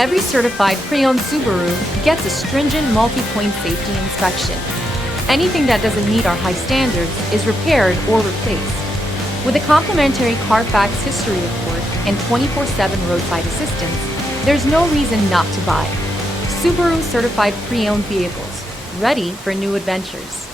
Every certified pre-owned Subaru gets a stringent multi-point safety inspection. Anything that doesn't meet our high standards is repaired or replaced. With a complimentary Carfax history report and 24/7 roadside assistance, there's no reason not to buy. Subaru certified pre-owned vehicles, ready for new adventures.